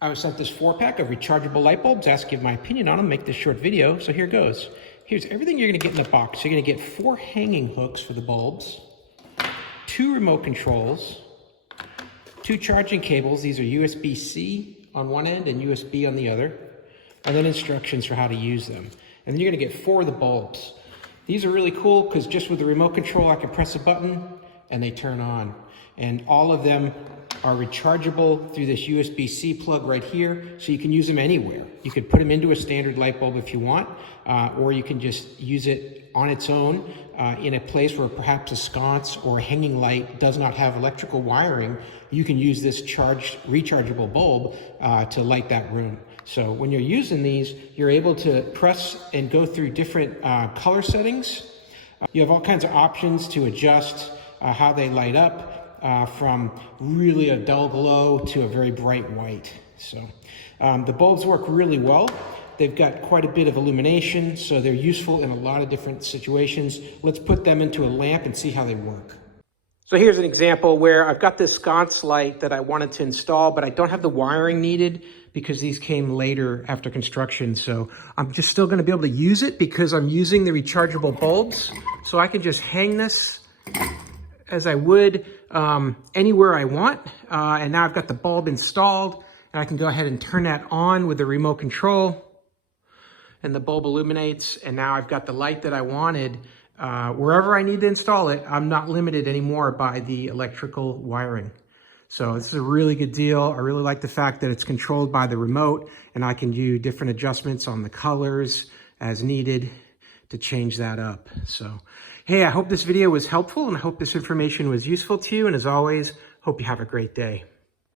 I was sent this 4-pack of rechargeable light bulbs, asked you my opinion on them, make this short video, so here goes. Here's everything you're gonna get in the box. You're gonna get 4 hanging hooks for the bulbs, 2 remote controls, 2 charging cables. These are USB-C on one end and USB on the other, and then instructions for how to use them. And then you're gonna get 4 of the bulbs. These are really cool because just with the remote control, I can press a button and they turn on. And all of them are rechargeable through this USB-C plug right here, so you can use them anywhere. You could put them into a standard light bulb if you want, or you can just use it on its own in a place where perhaps a sconce or a hanging light does not have electrical wiring. You can use this rechargeable bulb to light that room. So when you're using these, you're able to press and go through different color settings. You have all kinds of options to adjust how they light up, from really a dull glow to a very bright white. So the bulbs work really well. They've got quite a bit of illumination, so they're useful in a lot of different situations. Let's put them into a lamp and see how they work. So here's an example where I've got this sconce light that I wanted to install, but I don't have the wiring needed because these came later after construction. So I'm just still gonna be able to use it because I'm using the rechargeable bulbs. So I can just hang this as I would anywhere I want. And now I've got the bulb installed and I can go ahead and turn that on with the remote control and the bulb illuminates. And now I've got the light that I wanted. Wherever I need to install it, I'm not limited anymore by the electrical wiring. So this is a really good deal. I really like the fact that it's controlled by the remote and I can do different adjustments on the colors as needed to change that up. So, hey, I hope this video was helpful and I hope this information was useful to you. And as always, hope you have a great day.